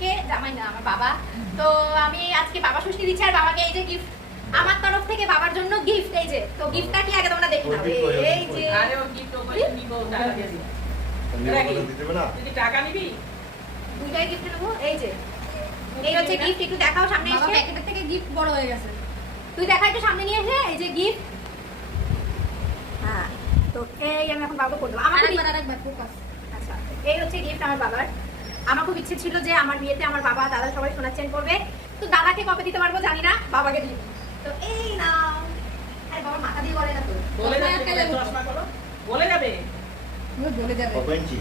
আজকে জামাই না আমার বাবা, তো আমি আজকে বাবা ষষ্ঠী দিচ্ছি আর বাবাকে এই যে গিফট আমার তরফ থেকে বাবার জন্য গিফট। এই যে তো গিফটটা কি আগে তোমরা দেখে নাও। এই যে আরে ও গিফট ও কইছে নিব টাকা দিয়ে দিবা। দিতে না তুই কি টাকা নিবি? দুইটাই গিফট নেবো। এই যে এই হচ্ছে গিফট, একটু দেখাও সামনে বাবা এসে। প্যাকেটের থেকে গিফট বড় হয়ে গেছে। তুই দেখা একটু সামনে নিয়ে এসে। এই যে গিফট, হ্যাঁ তো এই আমি এখন বাবাকে করে দেবো। আমার খুব আরেকবার ফোকাস। আচ্ছা এই হচ্ছে গিফট আমার বাবার। আমার খুব ইচ্ছে ছিল যে আমার বিয়েতে আমার বাবা দাদা সবাই সোনার চেন করবে, তো দাদাকে কবে দিতে পারবো জানি না, বাবাকে দিই। তো এই নাও। আরে বাবা মাথা দিয়ে বলে না তো। বলে যাবে চশমা করো। বলে যাবে। বলে যাবে। কত ইঞ্চি